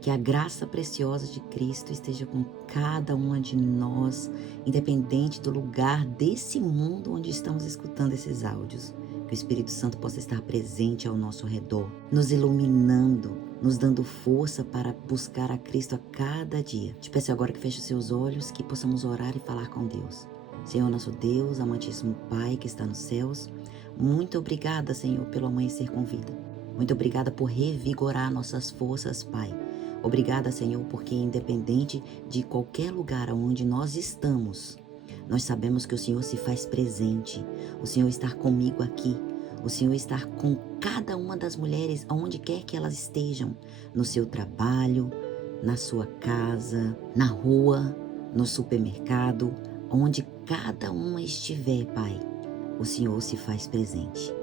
Que a graça preciosa de Cristo esteja com cada uma de nós, independente do lugar desse mundo onde estamos escutando esses áudios. Que o Espírito Santo possa estar presente ao nosso redor, nos iluminando, nos dando força para buscar a Cristo a cada dia. Te peço agora que feche seus olhos, que possamos orar e falar com Deus. Senhor, nosso Deus, amantíssimo Pai que está nos céus, muito obrigada, Senhor, pelo amanhecer com vida. Muito obrigada por revigorar nossas forças, Pai. Obrigada, Senhor, porque independente de qualquer lugar onde nós estamos, nós sabemos que o Senhor se faz presente. O Senhor está comigo aqui. O Senhor está com cada uma das mulheres, aonde quer que elas estejam, no seu trabalho, na sua casa, na rua, no supermercado, onde cada uma estiver, Pai, o Senhor se faz presente.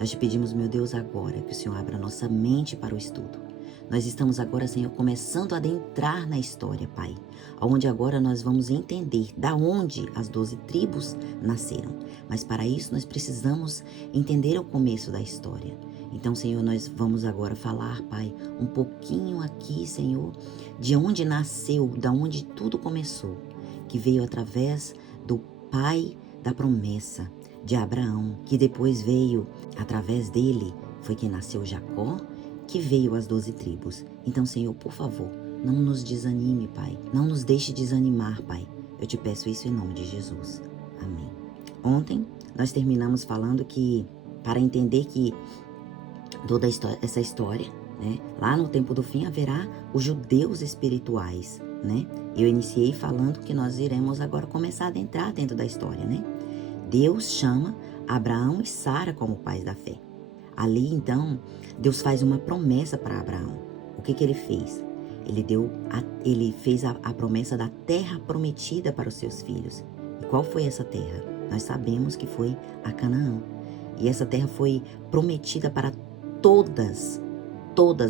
Nós te pedimos, meu Deus, agora que o Senhor abra nossa mente para o estudo. Nós estamos agora, Senhor, começando a adentrar na história, Pai, onde agora nós vamos entender da onde as 12 tribos nasceram. Mas para isso nós precisamos entender o começo da história. Então, Senhor, nós vamos agora falar, Pai, um pouquinho aqui, Senhor, de onde nasceu, da onde tudo começou, que veio através do Pai da promessa, de Abraão, que depois veio, através dele, foi que nasceu Jacó, que veio as 12 tribos. Então, Senhor, por favor, não nos desanime, Pai. Não nos deixe desanimar, Pai. Eu te peço isso em nome de Jesus. Amém. Ontem, nós terminamos falando que, para entender que toda essa história, né, lá no tempo do fim haverá os judeus espirituais, né? Eu iniciei falando que nós iremos agora começar a adentrar dentro da história, né? Deus chama Abraão e Sara como pais da fé. Ali, então, Deus faz uma promessa para Abraão. O que ele fez? Ele fez a promessa da terra prometida para os seus filhos. E qual foi essa terra? Nós sabemos que foi a Canaã. E essa terra foi prometida para todas,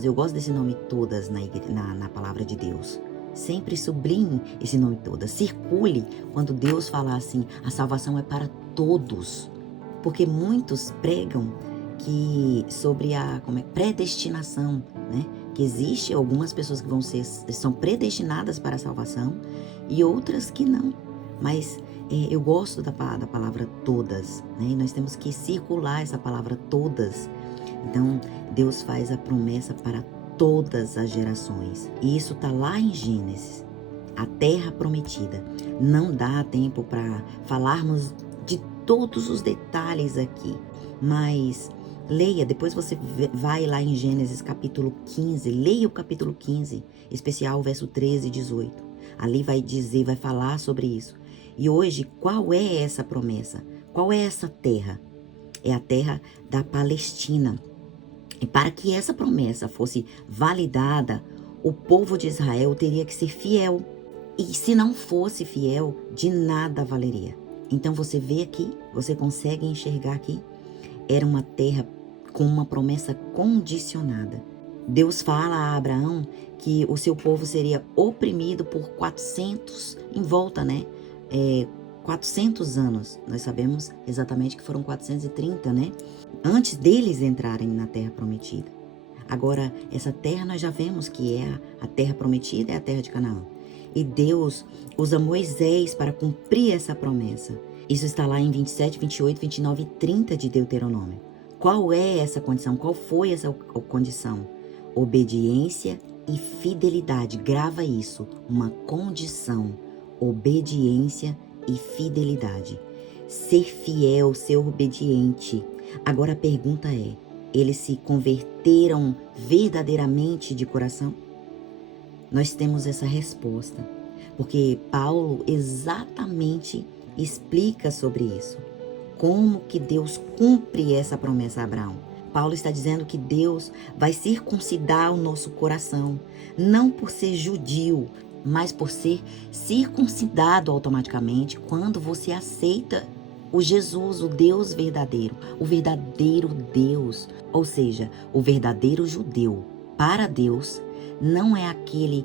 eu gosto desse nome todas na palavra de Deus. Sempre sublinhe esse nome todas. Circule quando Deus falar assim, a salvação é para todos. Porque muitos pregam que sobre a predestinação, né? Que existe algumas pessoas que são predestinadas para a salvação e outras que não. Mas eu gosto da palavra todas, né? E nós temos que circular essa palavra todas. Então, Deus faz a promessa para todas as gerações. E isso está lá em Gênesis, a terra prometida. Não dá tempo para falarmos de todos os detalhes aqui, mas leia, depois você vai lá em Gênesis capítulo 15, leia o capítulo 15, especial verso 13 e 18. Ali vai falar sobre isso. E hoje, qual é essa promessa? Qual é essa terra? É a terra da Palestina. E para que essa promessa fosse validada, o povo de Israel teria que ser fiel. E se não fosse fiel, de nada valeria. Então você vê aqui, você consegue enxergar aqui, era uma terra com uma promessa condicionada. Deus fala a Abraão que o seu povo seria oprimido por 400, em volta, né? 400 anos. Nós sabemos exatamente que foram 430, né? Antes deles entrarem na terra prometida. Agora, essa terra nós já vemos que é a terra prometida, é a terra de Canaã. E Deus usa Moisés para cumprir essa promessa. Isso está lá em 27, 28, 29 e 30 de Deuteronômio. Qual é essa condição? Qual foi essa condição? Obediência e fidelidade. Grava isso. Uma condição. Obediência e fidelidade. Ser fiel, ser obediente. Agora a pergunta é, eles se converteram verdadeiramente de coração? Nós temos essa resposta, porque Paulo exatamente explica sobre isso. Como que Deus cumpre essa promessa a Abraão? Paulo está dizendo que Deus vai circuncidar o nosso coração, não por ser judio, mas por ser circuncidado automaticamente quando você aceita o Jesus, o Deus verdadeiro, o verdadeiro Deus, ou seja, o verdadeiro judeu. Para Deus, não é aquele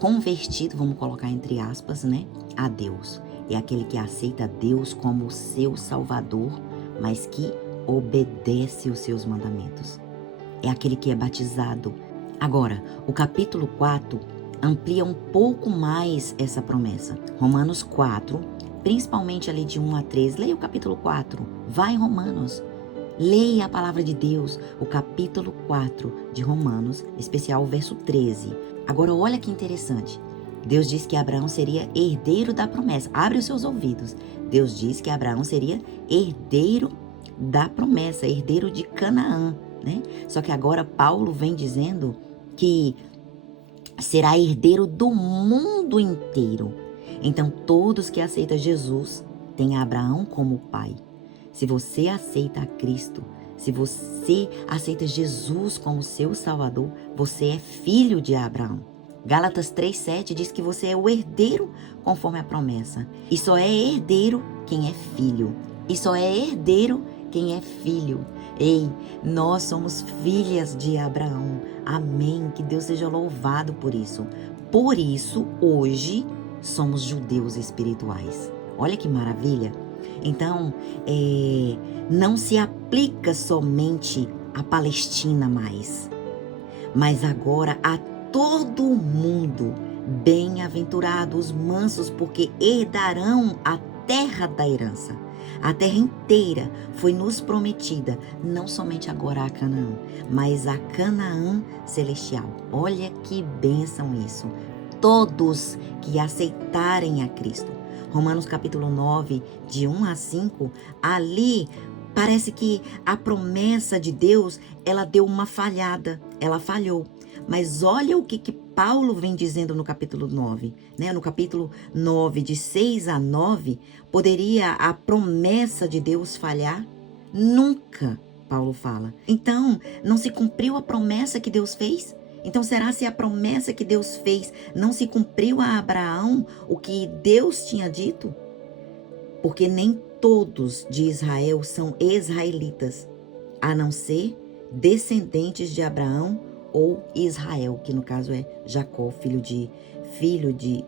convertido, vamos colocar entre aspas, né, a Deus. É aquele que aceita Deus como o seu Salvador, mas que obedece os seus mandamentos. É aquele que é batizado. Agora, o capítulo 4 amplia um pouco mais essa promessa. Romanos 4, principalmente ali de 1 a 3. Leia o capítulo 4. Vai em Romanos. Leia a palavra de Deus, o capítulo 4 de Romanos, especial o verso 13. Agora, olha que interessante. Deus diz que Abraão seria herdeiro da promessa. Abre os seus ouvidos. Deus diz que Abraão seria herdeiro da promessa, herdeiro de Canaã, né? Só que agora Paulo vem dizendo que será herdeiro do mundo inteiro. Então, todos que aceitam Jesus têm Abraão como pai. Se você aceita a Cristo, se você aceita Jesus como seu Salvador, você é filho de Abraão. Gálatas 3,7 diz que você é o herdeiro conforme a promessa. E só é herdeiro quem é filho. E só é herdeiro quem é filho. Ei, nós somos filhas de Abraão. Amém. Que Deus seja louvado por isso. Por isso, hoje, somos judeus espirituais. Olha que maravilha. Então, não se aplica somente à Palestina mais, mas agora a todo o mundo. Bem-aventurados os mansos, porque herdarão a terra da herança. A terra inteira foi nos prometida, não somente agora a Canaã, mas a Canaã celestial. Olha que bênção isso. Todos que aceitarem a Cristo. Romanos capítulo 9, de 1 a 5, ali parece que a promessa de Deus, ela deu uma falhada, ela falhou. Mas olha o que Paulo vem dizendo no capítulo 9, né? No capítulo 9, de 6 a 9, poderia a promessa de Deus falhar? Nunca, Paulo fala. Então, não se cumpriu a promessa que Deus fez? Então, será se a promessa que Deus fez não se cumpriu a Abraão, o que Deus tinha dito? Porque nem todos de Israel são israelitas, a não ser descendentes de Abraão ou Israel, que no caso é Jacó,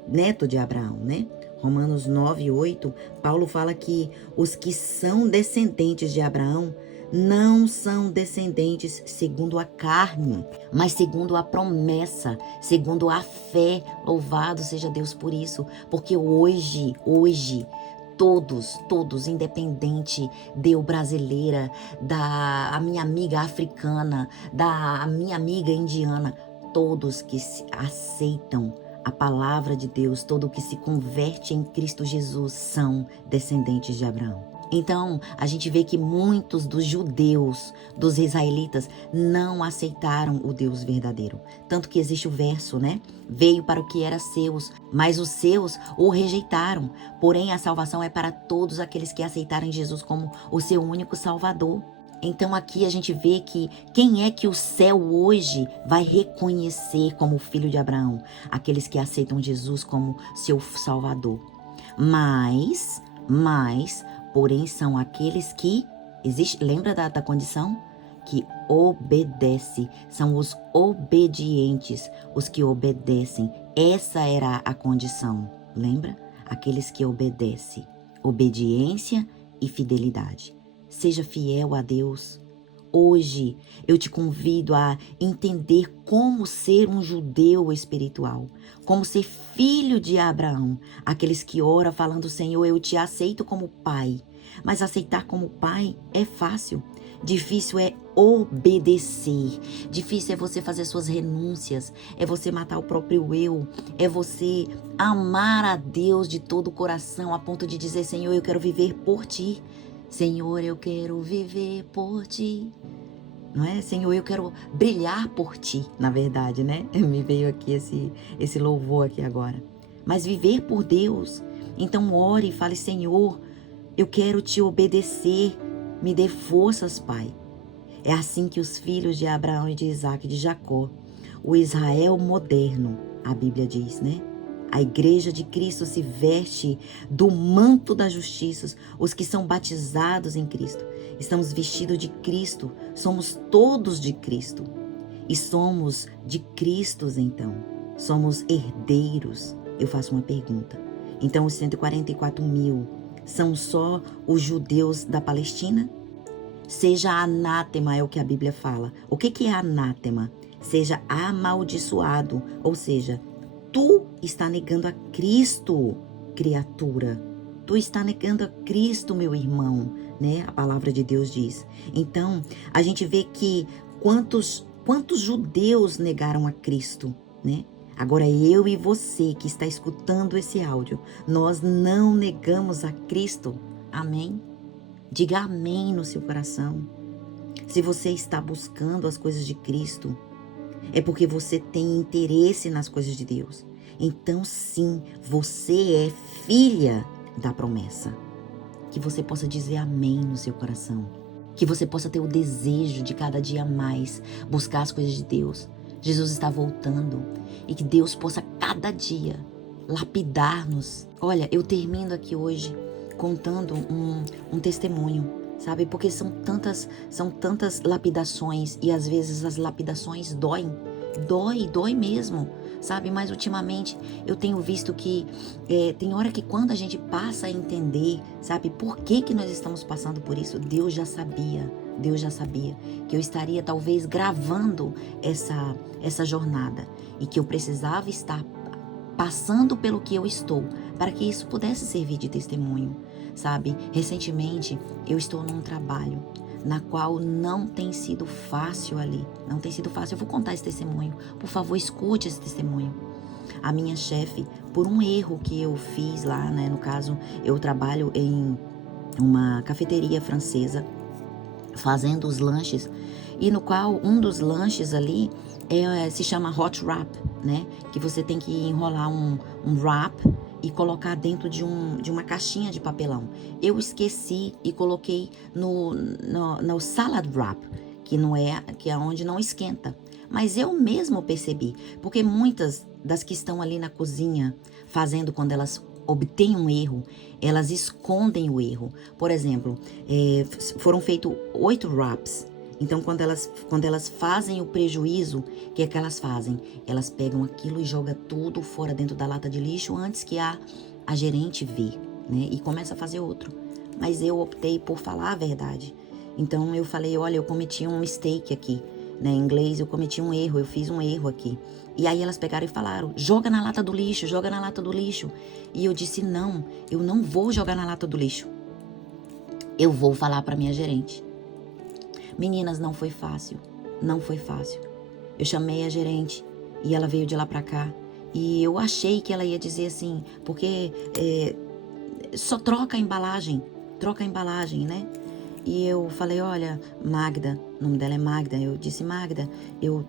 neto de Abraão, né? Romanos 9:8, Paulo fala que os que são descendentes de Abraão não são descendentes segundo a carne, mas segundo a promessa, segundo a fé. Louvado seja Deus por isso, porque hoje, todos, independente de eu brasileira, da minha amiga africana, da minha amiga indiana, todos que aceitam a palavra de Deus, todo que se converte em Cristo Jesus são descendentes de Abraão. Então, a gente vê que muitos dos judeus, dos israelitas, não aceitaram o Deus verdadeiro. Tanto que existe o verso, né? Veio para o que era seus, mas os seus o rejeitaram. Porém, a salvação é para todos aqueles que aceitarem Jesus como o seu único Salvador. Então, aqui a gente vê que quem é que o céu hoje vai reconhecer como filho de Abraão? Aqueles que aceitam Jesus como seu Salvador. Porém, são aqueles que, lembra da condição? Que obedece, são os obedientes, os que obedecem. Essa era a condição, lembra? Aqueles que obedecem, obediência e fidelidade. Seja fiel a Deus. Hoje eu te convido a entender como ser um judeu espiritual, como ser filho de Abraão, aqueles que oram falando: Senhor, eu te aceito como pai. Mas aceitar como pai é fácil. Difícil é obedecer. Difícil é você fazer suas renúncias, é você matar o próprio eu, é você amar a Deus de todo o coração a ponto de dizer: Senhor, eu quero viver por ti. Senhor, eu quero viver por ti. Não é? Senhor, eu quero brilhar por ti, na verdade, né? Me veio aqui esse louvor aqui agora. Mas viver por Deus. Então ore e fale: Senhor, eu quero te obedecer. Me dê forças, Pai. É assim que os filhos de Abraão e de Isaac e de Jacó, o Israel moderno, a Bíblia diz, né? A igreja de Cristo se veste do manto da justiça. Os que são batizados em Cristo. Estamos vestidos de Cristo. Somos todos de Cristo. E somos de Cristo, então. Somos herdeiros. Eu faço uma pergunta. Então, os 144 mil são só os judeus da Palestina? Seja anátema, é o que a Bíblia fala. O que é anátema? seja amaldiçoado. Ou seja, tu está negando a Cristo, criatura. Tu está negando a Cristo, meu irmão, né? A palavra de Deus diz. Então, a gente vê que quantos judeus negaram a Cristo, né? Agora eu e você que está escutando esse áudio, nós não negamos a Cristo. Amém? Diga amém no seu coração. Se você está buscando as coisas de Cristo, é porque você tem interesse nas coisas de Deus. Então, sim, você é filha da promessa. Que você possa dizer amém no seu coração. Que você possa ter o desejo de cada dia mais buscar as coisas de Deus. Jesus está voltando e que Deus possa cada dia lapidar-nos. Olha, eu termino aqui hoje contando um testemunho, sabe? Porque são tantas lapidações e às vezes as lapidações doem. Dói mesmo, sabe? Mas ultimamente eu tenho visto que tem hora que quando a gente passa a entender, sabe? Por que nós estamos passando por isso? Deus já sabia que eu estaria talvez gravando essa jornada e que eu precisava estar passando pelo que eu estou, para que isso pudesse servir de testemunho, sabe? Recentemente eu estou num trabalho na qual não tem sido fácil ali. Não tem sido fácil. Eu vou contar esse testemunho. Por favor, escute esse testemunho. A minha chefe, por um erro que eu fiz lá, né? No caso, eu trabalho em uma cafeteria francesa, fazendo os lanches, e no qual um dos lanches ali se chama hot wrap, né? Que você tem que enrolar um wrap e colocar dentro de uma caixinha de papelão. Eu esqueci e coloquei no salad wrap, que é onde não esquenta. Mas eu mesmo percebi, porque muitas das que estão ali na cozinha fazendo quando elas obtêm um erro, elas escondem o erro. Por exemplo, foram feitos 8 wraps. Então, quando elas fazem o prejuízo, o que é que elas fazem? Elas pegam aquilo e jogam tudo fora dentro da lata de lixo antes que a gerente vê, né? E começa a fazer outro. Mas eu optei por falar a verdade. Então, eu falei, olha, eu cometi um mistake aqui. Né? Em inglês, eu cometi um erro, eu fiz um erro aqui. E aí elas pegaram e falaram, joga na lata do lixo, joga na lata do lixo. E eu disse, não, eu não vou jogar na lata do lixo. Eu vou falar para minha gerente. Meninas, não foi fácil. Não foi fácil. Eu chamei a gerente e ela veio de lá para cá. E eu achei que ela ia dizer assim, porque só troca a embalagem, né? E eu falei, olha, Magda, o nome dela é Magda. Eu disse, Magda, eu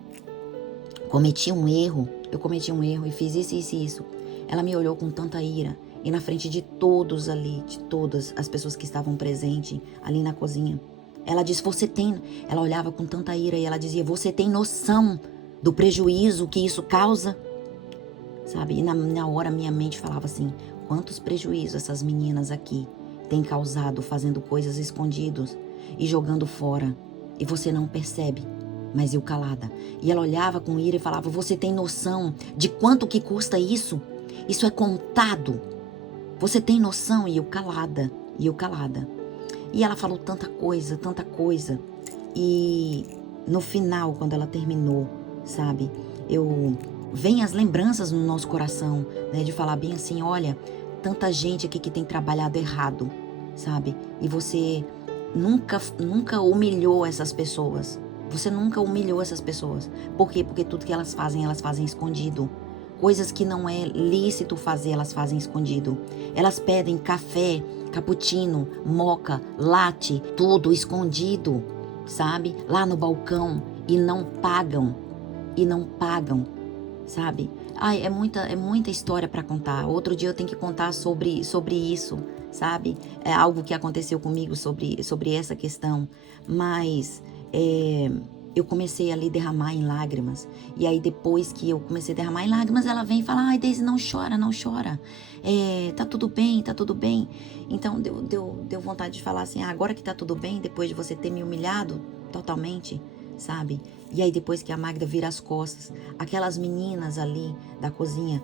cometi um erro e fiz isso. Ela me olhou com tanta ira. E na frente de todos ali, de todas as pessoas que estavam presentes ali na cozinha, ela disse, ela olhava com tanta ira e ela dizia, você tem noção do prejuízo que isso causa? Sabe? E na hora minha mente falava assim, quantos prejuízos essas meninas aqui têm causado fazendo coisas escondidas e jogando fora. E você não percebe, mas eu calada. E ela olhava com ira e falava, você tem noção de quanto que custa isso? Isso é contado. Você tem noção? E eu calada. E ela falou tanta coisa. E no final, quando ela terminou, sabe? Vem as lembranças no nosso coração, né? De falar bem assim, olha, tanta gente aqui que tem trabalhado errado, sabe? E você nunca humilhou essas pessoas. Você nunca humilhou essas pessoas. Por quê? Porque tudo que elas fazem escondido. Coisas que não é lícito fazer, elas fazem escondido. Elas pedem café, cappuccino, moca, latte, tudo escondido, sabe? Lá no balcão e não pagam, sabe? Ai, é muita história para contar. Outro dia eu tenho que contar sobre isso, sabe? É algo que aconteceu comigo sobre essa questão, mas eu comecei ali a derramar em lágrimas. E aí depois que eu comecei a derramar em lágrimas, ela vem e fala, ai, Deise, não chora. Tá tudo bem. Então deu vontade de falar assim, agora que tá tudo bem, depois de você ter me humilhado totalmente, sabe? E aí depois que a Magda vira as costas, aquelas meninas ali da cozinha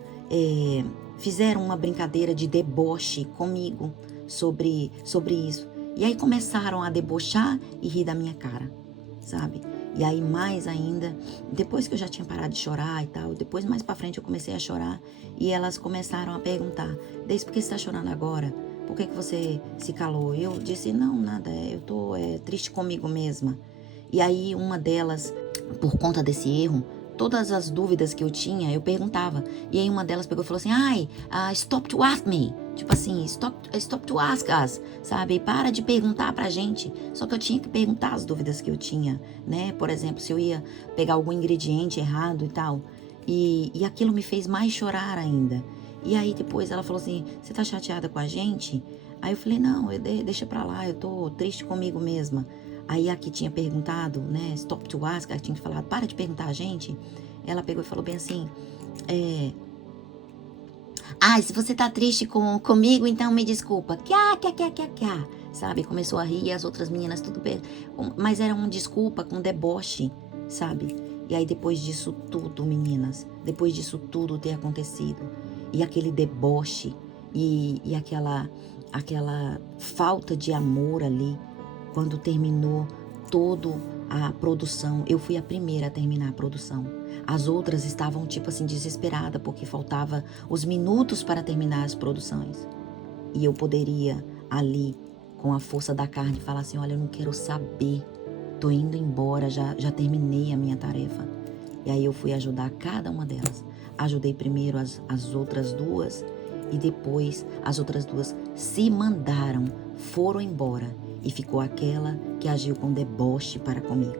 fizeram uma brincadeira de deboche comigo sobre isso. E aí começaram a debochar e rir da minha cara, sabe? E aí mais ainda, depois que eu já tinha parado de chorar e tal, depois mais pra frente eu comecei a chorar e elas começaram a perguntar: Deise, por que você tá chorando agora? Por que você se calou? Eu disse: não, nada, eu tô triste comigo mesma. E aí uma delas, por conta desse erro, todas as dúvidas que eu tinha, eu perguntava. E aí uma delas pegou e falou assim: stop to ask me. Tipo assim, stop to ask us, sabe? Para de perguntar pra gente. Só que eu tinha que perguntar as dúvidas que eu tinha, né? Por exemplo, se eu ia pegar algum ingrediente errado e tal. E aquilo me fez mais chorar ainda. E aí depois ela falou assim: você tá chateada com a gente? Aí eu falei: não, deixa pra lá, eu tô triste comigo mesma. Aí a que tinha perguntado, né, stop to ask, ela tinha falado, para de perguntar a gente. Ela pegou e falou bem assim, se você tá triste comigo, então me desculpa. Kia, sabe? Começou a rir e as outras meninas tudo bem. Mas era um desculpa com deboche, sabe? E aí depois disso tudo, meninas, depois disso tudo ter acontecido, e aquele deboche, e aquela falta de amor ali, quando terminou toda a produção, eu fui a primeira a terminar a produção. As outras estavam tipo assim desesperadas porque faltava os minutos para terminar as produções. E eu poderia ali, com a força da carne, falar assim: olha, eu não quero saber, tô indo embora, já terminei a minha tarefa. E aí eu fui ajudar cada uma delas. Ajudei primeiro as outras duas e depois as outras duas se mandaram, foram embora. E ficou aquela que agiu com deboche para comigo,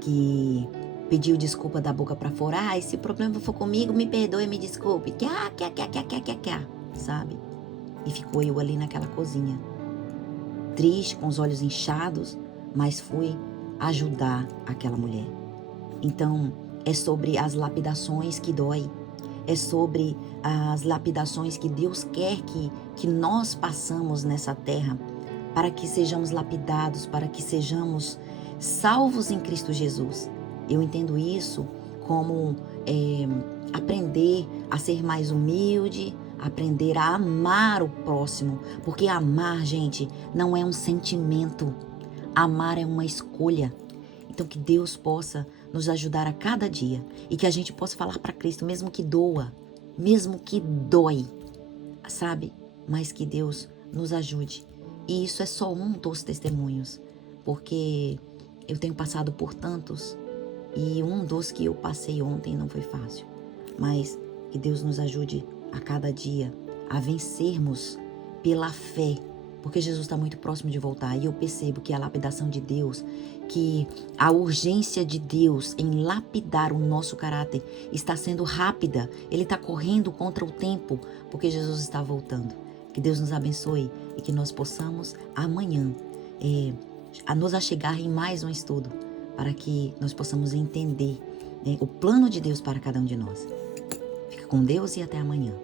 que pediu desculpa da boca para fora. Se o problema for comigo, me perdoe, me desculpe. Sabe? E ficou eu ali naquela cozinha, triste, com os olhos inchados, mas fui ajudar aquela mulher. Então, é sobre as lapidações que dói. É sobre as lapidações que Deus quer que nós passamos nessa terra, para que sejamos lapidados, para que sejamos salvos em Cristo Jesus. Eu entendo isso como aprender a ser mais humilde, aprender a amar o próximo, porque amar, gente, não é um sentimento, amar é uma escolha. Então que Deus possa nos ajudar a cada dia e que a gente possa falar para Cristo, mesmo que doa, mesmo que dói, sabe? Mas que Deus nos ajude. E isso é só um dos testemunhos, porque eu tenho passado por tantos e um dos que eu passei ontem não foi fácil. Mas que Deus nos ajude a cada dia a vencermos pela fé, porque Jesus está muito próximo de voltar. E eu percebo que a lapidação de Deus, que a urgência de Deus em lapidar o nosso caráter está sendo rápida. Ele está correndo contra o tempo, porque Jesus está voltando. Que Deus nos abençoe e que nós possamos amanhã nos achegar em mais um estudo, para que nós possamos entender o plano de Deus para cada um de nós. Fica com Deus e até amanhã.